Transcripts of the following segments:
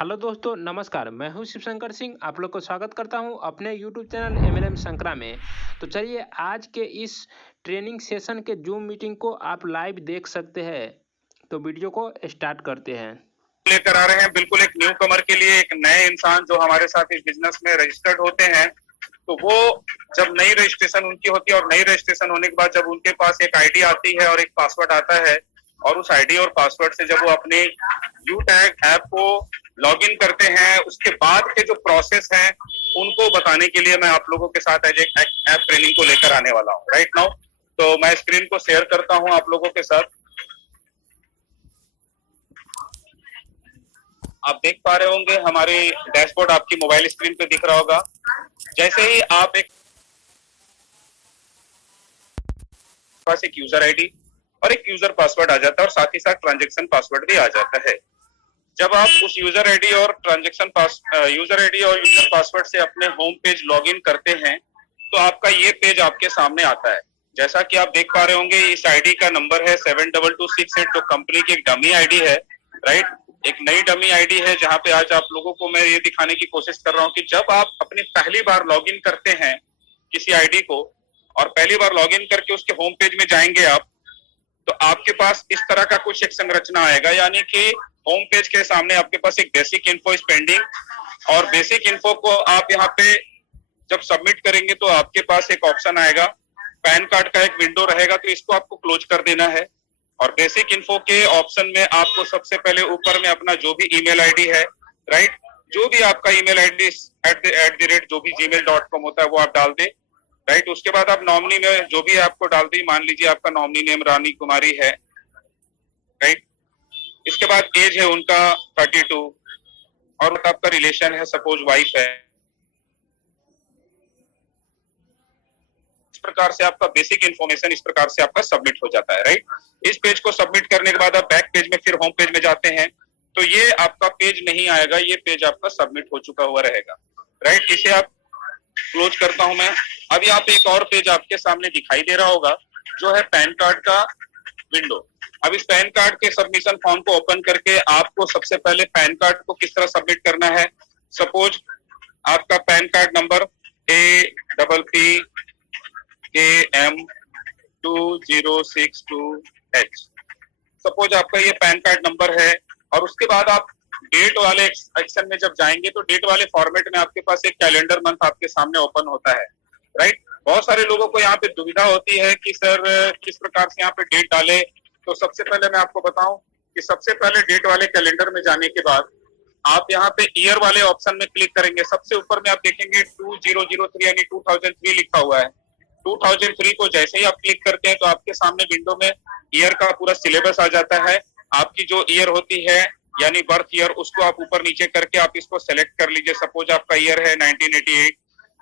Hello दोस्तों, नमस्कार। मैं हूं शिवशंकर सिंह। आप लोग को स्वागत करता हूं अपने यूट्यूब चैनल एमएलएम शंकरा में। तो चलिए, आज के इस ट्रेनिंग सेशन के जूम मीटिंग को आप लाइव देख सकते हैं। तो वीडियो को स्टार्ट करते हैं। लेकर आ रहे हैं बिल्कुल एक न्यू कमर के लिए, एक नए इंसान जो हमारे साथ इस बिजनेस में रजिस्टर्ड होते हैं। तो वो जब नई रजिस्ट्रेशन उनकी होती है और नई रजिस्ट्रेशन होने के बाद जब उनके पास एक आईडी आती है और एक पासवर्ड आता है, और उस आईडी और पासवर्ड से जब वो अपने यू टैग ऐप को लॉग इन करते हैं, उसके बाद के जो प्रोसेस है उनको बताने के लिए मैं आप लोगों के साथ एज एक ऐप ट्रेनिंग को लेकर आने वाला हूँ राइट नाउ। तो मैं स्क्रीन को शेयर करता हूँ आप लोगों के साथ। आप देख पा रहे होंगे हमारे डैशबोर्ड आपकी मोबाइल स्क्रीन पे दिख रहा होगा। जैसे ही आप पास एक यूजर आईडी और एक यूजर पासवर्ड आ जाता है और साथ ही साथ ट्रांजैक्शन पासवर्ड भी आ जाता है। जब आप उस यूजर आईडी और यूजर पासवर्ड से अपने होम पेज लॉगिन करते हैं तो आपका ये पेज आपके सामने आता है। जैसा कि आप देख पा रहे होंगे, इस आईडी का नंबर है 72268, जो कंपनी की एक डमी आईडी है राइट। एक नई डमी आईडी है जहां पे आज आप लोगों को मैं ये दिखाने की कोशिश कर रहा हूं कि जब आप अपनी पहली बार लॉगिन करते हैं किसी आईडी को और पहली बार लॉगिन करके उसके होम पेज में जाएंगे आप, तो आपके पास इस तरह का कुछ एक संरचना आएगा। यानी कि होम पेज के सामने आपके पास एक बेसिक इन्फो इज पेंडिंग, और बेसिक इन्फो को आप यहाँ पे जब सबमिट करेंगे तो आपके पास एक ऑप्शन आएगा, पैन कार्ड का एक विंडो रहेगा, तो इसको आपको क्लोज कर देना है। और बेसिक इन्फो के ऑप्शन में आपको सबसे पहले ऊपर में अपना जो भी ईमेल आईडी है राइट, जो भी आपका ईमेल आईडी @ जो भी gmail.com होता है वो आप डाल दे राइट। उसके बाद आप नॉमिनी में जो भी आपको डाल दी, मान लीजिए आपका नॉमिनी नेम रानी कुमारी है राइट। इसके बाद एज है उनका 32 और आपका रिलेशन है सपोज वाइफ है। इस प्रकार से आपका बेसिक इन्फॉर्मेशन इस प्रकार से आपका सबमिट हो जाता है राइट। इस पेज को सबमिट करने के बाद आप बैक पेज में फिर होम पेज में जाते हैं तो ये आपका पेज नहीं आएगा, ये पेज आपका सबमिट हो चुका हुआ रहेगा राइट। इसे आप क्लोज करता हूं मैं। अब यहाँ पे एक और पेज आपके सामने दिखाई दे रहा होगा जो है पैन कार्ड का विंडो। अब इस पैन कार्ड के सबमिशन फॉर्म को ओपन करके आपको सबसे पहले पैन कार्ड को किस तरह सबमिट करना है। सपोज आपका pan card number APPKM2062H, suppose आपका ये पैन कार्ड नंबर है। और उसके बाद आप डेट वाले सेक्शन में जब जाएंगे तो डेट वाले फॉर्मेट में आपके पास एक कैलेंडर मंथ आपके सामने ओपन होता है राइट। बहुत सारे लोगों को यहाँ पे दुविधा होती है कि सर किस प्रकार से यहाँ पे डेट डाले। तो सबसे पहले मैं आपको बताऊं कि सबसे पहले डेट वाले कैलेंडर में जाने के बाद आप यहाँ पे ईयर वाले ऑप्शन में क्लिक करेंगे। सबसे ऊपर में आप देखेंगे 2003 यानी 2003 लिखा हुआ है। 2003 को जैसे ही आप क्लिक करते हैं तो आपके सामने विंडो में ईयर का पूरा सिलेबस आ जाता है। आपकी जो ईयर होती है यानी बर्थ ईयर, उसको आप ऊपर नीचे करके आप इसको सेलेक्ट कर लीजिए। सपोज आपका ईयर है 1988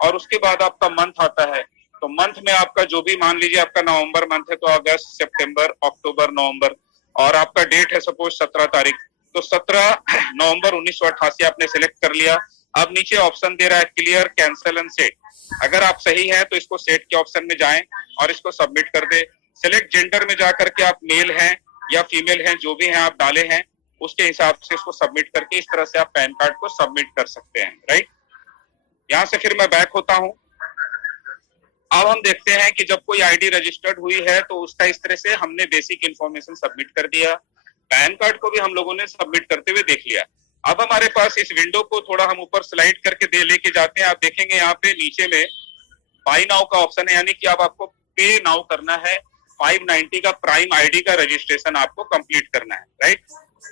और उसके बाद आपका मंथ आता है। तो मंथ में आपका जो भी, मान लीजिए आपका नवंबर मंथ है तो अगस्त, सितंबर, अक्टूबर, नवंबर, और आपका डेट है सपोज 17 तारीख, तो 17 नवंबर 1988 आपने सेलेक्ट कर लिया। अब नीचे ऑप्शन दे रहा है क्लियर, कैंसिल एंड सेट। अगर आप सही है तो इसको सेट के ऑप्शन में जाएं और इसको सबमिट कर दे। सिलेक्ट जेंडर में जाकर के आप मेल हैं या फीमेल हैं, जो भी हैं आप डाले हैं उसके हिसाब से इसको सबमिट करके इस तरह से आप पैन कार्ड को सबमिट कर सकते हैं राइट। यहां से फिर मैं बैक होता हूं। अब हम देखते हैं कि जब कोई आईडी रजिस्टर्ड हुई है तो उसका इस तरह से हमने बेसिक इंफॉर्मेशन सबमिट कर दिया। पैन कार्ड को भी हम लोगों ने सबमिट करते हुए देख लिया। अब हमारे पास इस विंडो को थोड़ा हम ऊपर स्लाइड करके लेके जाते हैं। आप देखेंगे यहाँ पे नीचे में बाय नाउ का ऑप्शन है, यानी कि अब आपको पे नाउ करना है। 590 का प्राइम आईडी का रजिस्ट्रेशन आपको कंप्लीट करना है राइट।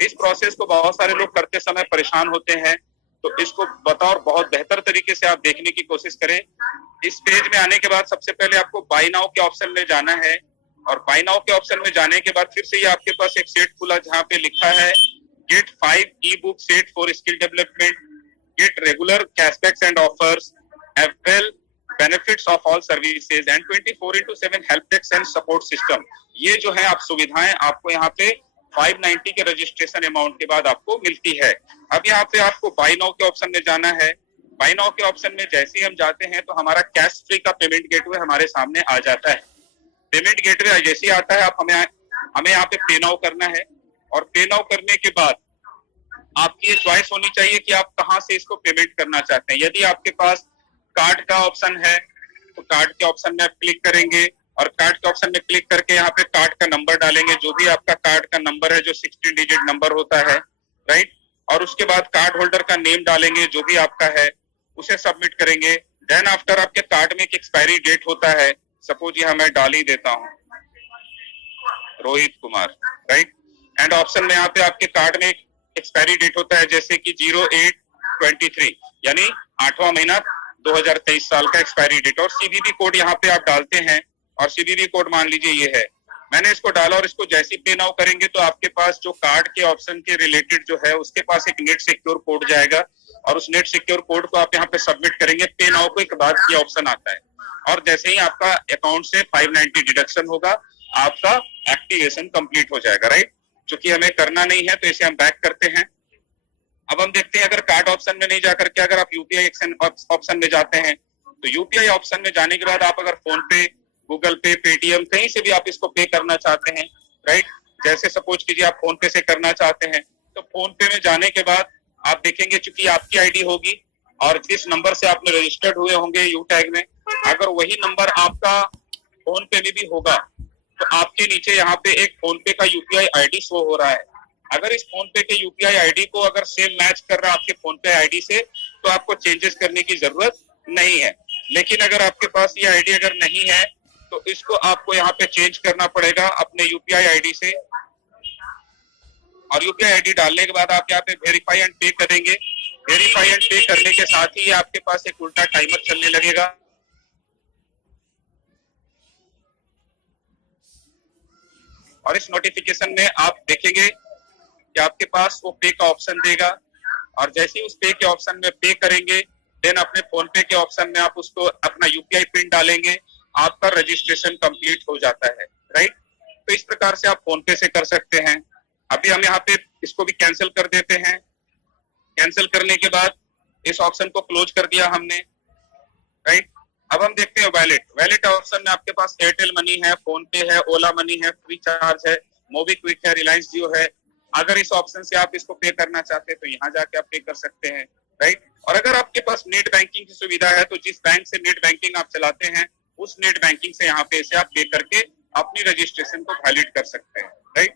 इस प्रोसेस को बहुत सारे लोग करते समय परेशान होते हैं, तो इसको बतौर बहुत बेहतर तरीके से आप देखने की कोशिश करें। इस पेज में आने के बाद सबसे पहले आपको बाय नाउ के ऑप्शन में जाना है, और बाय नाउ के ऑप्शन में जाने के बाद फिर से ये आपके पास एक सेट खुला जहां पे लिखा है get 5 e book set for skill development, get regular cashbacks and offers, avail benefits of all services and 24/7 help desk and support system. ये जो है आप सुविधाएं आपको यहाँ पे 590 के रजिस्ट्रेशन अमाउंट के बाद आपको मिलती है। अब यहाँ पे आपको बाय नाउ के ऑप्शन में जाना है। बाय नाउ के ऑप्शन में जैसे ही हम जाते हैं तो हमारा कैश फ्री का पेमेंट गेटवे हमारे सामने आ जाता है। पेमेंट गेटवे जैसे ही आता है आप हमें यहाँ पे पे नाउ करना है, और पे नाउ करने के बाद आपकी ये चॉइस होनी चाहिए कि आप कहाँ से इसको पेमेंट करना चाहते हैं। यदि आपके पास कार्ड का ऑप्शन है तो कार्ड के ऑप्शन में आप क्लिक करेंगे और कार्ड के ऑप्शन में क्लिक करके यहाँ पे कार्ड का नंबर डालेंगे, जो भी आपका कार्ड का नंबर है जो 16 डिजिट नंबर होता है, राइट। और उसके बाद कार्ड होल्डर का नेम डालेंगे जो भी आपका है, उसे सबमिट करेंगे। देन आफ्टर आपके कार्ड में एक एक्सपायरी डेट होता है, सपोज यहाँ मैं डाल ही देता हूँ Rohit Kumar, right. And option में यहाँ पे आपके कार्ड में एक्सपायरी डेट होता है जैसे कि 08/23 यानी 8वां महीना 2023 साल का एक्सपायरी डेट। और सीवीवी कोड यहाँ पे आप डालते हैं और सीवीवी कोड मान लीजिए ये है, मैंने इसको डाला और इसको जैसे ही पे नाउ करेंगे तो आपके पास जो कार्ड के ऑप्शन के रिलेटेड जो है उसके पास एक नेट सिक्योर कोड जाएगा और उस नेट सिक्योर कोड को आप यहाँ पे सबमिट करेंगे। पे नाउ को एक बाद की ऑप्शन आता है और जैसे ही आपका अकाउंट से 590 डिडक्शन होगा, आपका एक्टिवेशन कंप्लीट हो जाएगा, राइट। चूंकि हमें करना नहीं है तो इसे हम बैक करते हैं। अब हम देखते हैं अगर कार्ड ऑप्शन में नहीं जाकर के अगर आप यूपीआई ऑप्शन में जाते हैं तो यूपीआई ऑप्शन में जाने के बाद आप अगर फोन पे, गूगल पे, पेटीएम कहीं से भी आप इसको पे करना चाहते हैं, राइट। जैसे सपोज कीजिए आप फोन पे से करना चाहते हैं तो फोन पे में जाने के बाद आप देखेंगे चूंकि आपकी आईडी होगी और जिस नंबर से आपने रजिस्टर्ड हुए होंगे यू टैग में, अगर वही नंबर आपका फोन पे में भी होगा तो आपके नीचे यहाँ पे एक फोन पे का यूपीआई आईडी शो हो रहा है। अगर इस फोन पे के यूपीआई आईडी को अगर सेम मैच कर रहा है आपके फोन पे आईडी से तो आपको चेंजेस करने की जरूरत नहीं है। लेकिन अगर आपके पास ये आईडी अगर नहीं है तो इसको आपको यहाँ पे चेंज करना पड़ेगा अपने यूपीआई आईडी से। और यूपीआई आईडी डालने के बाद आप यहाँ पे वेरीफाई एंड पे करेंगे। वेरीफाई एंड पे करने के साथ ही आपके पास एक उल्टा टाइमर चलने लगेगा और इस नोटिफिकेशन में आप देखेंगे कि आपके पास वो पे का ऑप्शन देगा और जैसे ही उस पे के ऑप्शन में पे करेंगे देन अपने फोन पे के ऑप्शन में आप उसको अपना यूपीआई पिन डालेंगे, आपका रजिस्ट्रेशन कंप्लीट हो जाता है, राइट। तो इस प्रकार से आप फोन पे से कर सकते हैं। अभी हम यहाँ पे इसको भी कैंसिल कर देते हैं। कैंसिल करने के बाद इस ऑप्शन को क्लोज कर दिया हमने, राइट। अब हम देखते हैं वैलेट। वैलेट ऑप्शन में आपके पास एयरटेल मनी है, फोन पे है, ओला मनी है, फ्री चार्ज है, मोबीक्विक है, रिलायंस जियो है। अगर इस ऑप्शन से आप इसको पे करना चाहते हैं तो यहाँ जाके आप पे कर सकते हैं, राइट। और अगर आपके पास नेट बैंकिंग की सुविधा है तो जिस बैंक से नेट बैंकिंग आप चलाते हैं उस नेट बैंकिंग से यहाँ पे इसे आप पे करके अपनी रजिस्ट्रेशन को वैलिड कर सकते हैं, राइट।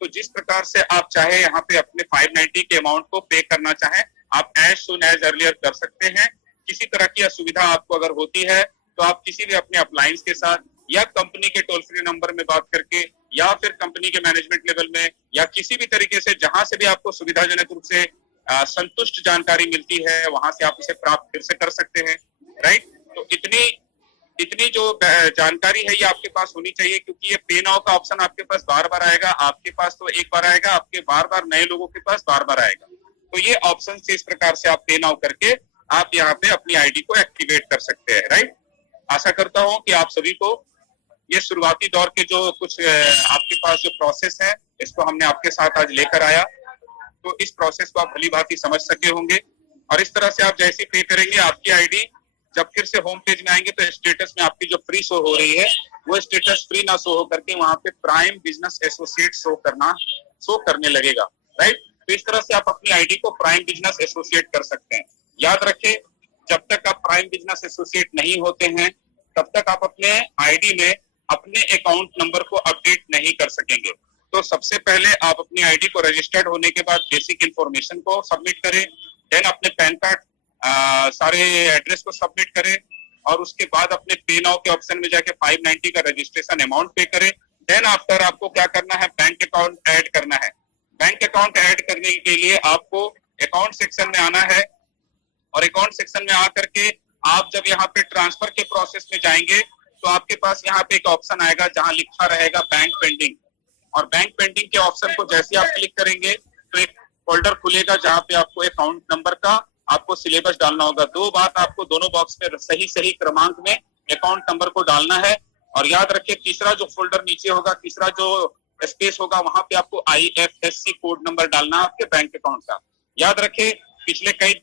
तो जिस प्रकार से आप चाहे यहाँ पे अपने 590 के अमाउंट को पे करना चाहें आप एज सुन एज अर्लियर कर सकते हैं। किसी तरह की असुविधा आपको अगर होती है तो आप किसी भी अपने अप्लायंस के साथ या कंपनी के टोल फ्री नंबर में बात करके या फिर कंपनी के मैनेजमेंट लेवल में या किसी भी तरीके से जहां से भी आपको सुविधाजनक रूप से संतुष्ट जानकारी मिलती है वहां से आप इसे प्राप्त फिर से कर सकते हैं, राइट। तो इतनी जो जानकारी है ये आपके पास होनी चाहिए क्योंकि ये पे नाउ का ऑप्शन आपके पास बार बार आएगा। आपके पास तो एक बार आएगा, आपके बार बार नए लोगों के पास बार बार आएगा। तो ये ऑप्शन से इस प्रकार से आप पे नाउ करके आप यहाँ पे अपनी आईडी को एक्टिवेट कर सकते हैं, राइट। आशा करता हूँ कि आप सभी को ये शुरुआती दौर के जो कुछ आपके पास जो प्रोसेस है इसको हमने आपके साथ आज लेकर आया, तो इस प्रोसेस को आप भली भांति समझ सके होंगे। और इस तरह से आप जैसे पे करेंगे आपकी आईडी जब फिर से होम पेज में आएंगे तो स्टेटस में आपकी जो फ्री शो हो रही है वो स्टेटस फ्री ना शो हो करके वहां पे प्राइम बिजनेस एसोसिएट शो करने लगेगा, राइट। तो इस तरह से आप अपनी आईडी को प्राइम बिजनेस एसोसिएट कर सकते हैं। याद रखें जब तक आप प्राइम बिजनेस एसोसिएट नहीं होते हैं तब तक आप अपने आईडी में अपने अकाउंट नंबर को अपडेट नहीं कर सकेंगे। तो सबसे पहले आप अपनी आईडी को रजिस्टर्ड होने के बाद बेसिक इंफॉर्मेशन को सबमिट करें, देन अपने पैन कार्ड सारे एड्रेस को सबमिट करें और उसके बाद अपने पे नाउ के ऑप्शन में जाके 590 का रजिस्ट्रेशन अमाउंट पे करें। देन आफ्टर आपको क्या करना है, बैंक अकाउंट ऐड करना है। बैंक अकाउंट ऐड करने के लिए आपको अकाउंट सेक्शन में आना है और अकाउंट सेक्शन में आकर के आप जब यहाँ पे ट्रांसफर के प्रोसेस में जाएंगे तो आपके पास यहाँ पे एक ऑप्शन आएगा जहां लिखा रहेगा बैंक पेंडिंग। और बैंक पेंडिंग के ऑप्शन को जैसे आप क्लिक करेंगे तो एक फोल्डर खुलेगा जहां पे आपको अकाउंट नंबर का आपको सिलेबस डालना होगा। दो बात आपको दोनों बॉक्स में सही क्रमांक में अकाउंट नंबर को डालना है। और याद रखिए तीसरा जो फोल्डर नीचे होगा, तीसरा जो स्पेस होगा वहां पे आपको IFSC कोड नंबर डालना है आपके बैंक अकाउंट का। याद रखें पिछले कई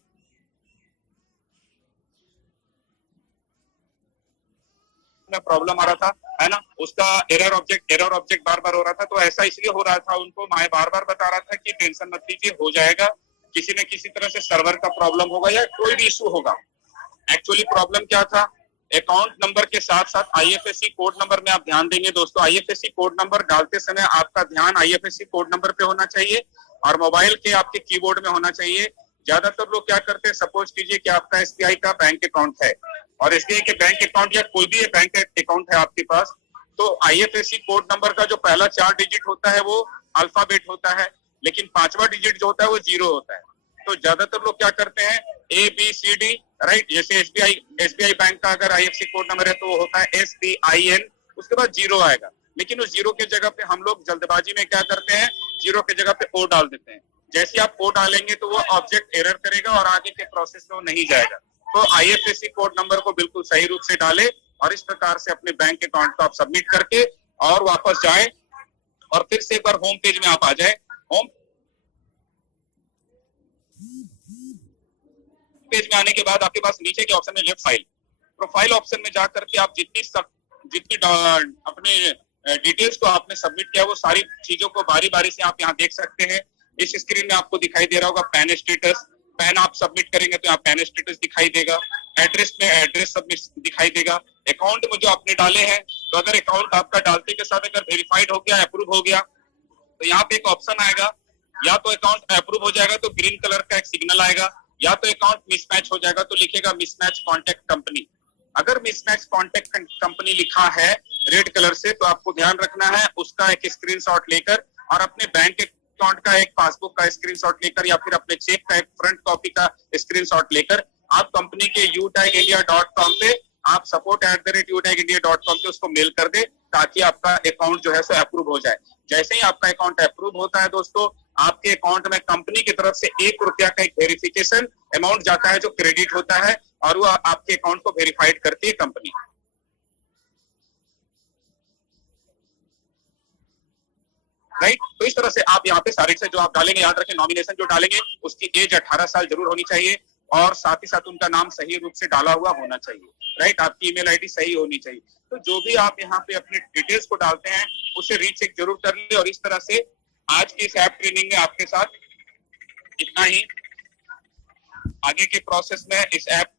में प्रॉब्लम आ रहा था, है ना, उसका एरर ऑब्जेक्ट बार बार हो रहा था। तो ऐसा इसलिए हो रहा था, उनको मैं बार बार बता रहा था कि टेंशन मत लीजिए, हो जाएगा। किसी न किसी तरह से सर्वर का प्रॉब्लम होगा या कोई भी इशू होगा। एक्चुअली प्रॉब्लम क्या था, अकाउंट नंबर के साथ साथ आईएफएससी कोड नंबर में आप ध्यान देंगे दोस्तों, आईएफएससी कोड नंबर डालते समय आपका ध्यान आईएफएससी कोड नंबर पे होना चाहिए और मोबाइल के आपके कीबोर्ड में होना चाहिए। ज्यादातर लोग क्या करते हैं, सपोज कीजिए कि आपका एसबीआई का बैंक अकाउंट है और एसबीआई के बैंक अकाउंट या कोई भी बैंक अकाउंट है आपके पास, तो आईएफएससी कोड नंबर का जो पहला 4 डिजिट होता है वो अल्फाबेट होता है, लेकिन 5वां डिजिट जो होता है वो 0 होता है। तो ज्यादातर लोग क्या करते हैं, ABCD, राइट। जैसे एसबीआई बैंक का अगर आईएफएससी कोड नंबर है तो वो होता है SBIN, उसके बाद 0 आएगा, लेकिन उस 0 के जगह पे हम लोग जल्दबाजी में क्या करते हैं, 0 के जगह पे O डाल देते हैं। जैसे आप O डालेंगे तो वो ऑब्जेक्ट एरर करेगा और आगे के प्रोसेस में वो नहीं जाएगा। तो आईएफएससी कोड नंबर को बिल्कुल सही रूप से डाले और इस प्रकार से अपने बैंक अकाउंट को आप सबमिट करके और वापस जाए और फिर से एक बार होम पेज में आप आ जाए। होम पेज में आने के बाद आपके पास नीचे के ऑप्शन में लेफ्ट फाइल, प्रोफाइल ऑप्शन में जाकर के आप जितनी अपने डिटेल्स को आपने सबमिट किया वो सारी चीजों को बारी बारी से आप यहाँ देख सकते हैं। इस स्क्रीन में आपको दिखाई दे रहा होगा पैन स्टेटस, पैन आप सबमिट करेंगे तो यहाँ पैन स्टेटस दिखाई देगा, एड्रेस में एड्रेस सबमिट दिखाई देगा, अकाउंट में जो आपने डाले हैं, तो अगर अकाउंट आपका डालते के साथ अगर वेरीफाइड हो गया, अप्रूव हो गया, तो यहाँ पे एक ऑप्शन आएगा, या तो अकाउंट अप्रूव हो जाएगा तो ग्रीन कलर का एक सिग्नल आएगा, या तो अकाउंट मिसमैच हो जाएगा तो लिखेगा मिसमैच कॉन्टेक्ट कंपनी। अगर मिसमैच कॉन्टेक्ट कंपनी लिखा है रेड कलर से तो आपको ध्यान रखना है, उसका एक स्क्रीनशॉट लेकर और अपने बैंक अकाउंट का एक पासबुक का स्क्रीनशॉट लेकर या फिर अपने चेक का एक फ्रंट कॉपी का स्क्रीनशॉट लेकर आप कंपनी के utagIndia.com पे आप support@utagIndia.com पे उसको मेल कर दे ताकि आपका अकाउंट जो है सो अप्रूव हो जाए। जैसे ही आपका अकाउंट अप्रूव होता है दोस्तों, आपके अकाउंट में कंपनी की तरफ से ₹1 का एक वेरिफिकेशन अमाउंट जाता है जो क्रेडिट होता है और वो आपके अकाउंट को वेरीफाइड करती है कंपनी। राइट, तो इस तरह से आप यहाँ पे सारे से जो आप डालेंगे, याद रखें नॉमिनेशन जो डालेंगे उसकी एज 18 साल जरूर होनी चाहिए और साथ ही साथ उनका नाम सही रूप से डाला हुआ होना चाहिए। राइट, आपकी ईमेल आईडी सही होनी चाहिए। तो जो भी आप यहाँ पे अपने डिटेल्स को डालते हैं उसे रीचेक जरूर कर ले। और इस तरह से आज की इस ऐप ट्रेनिंग में आपके साथ इतना ही। आगे के प्रोसेस में इस ऐप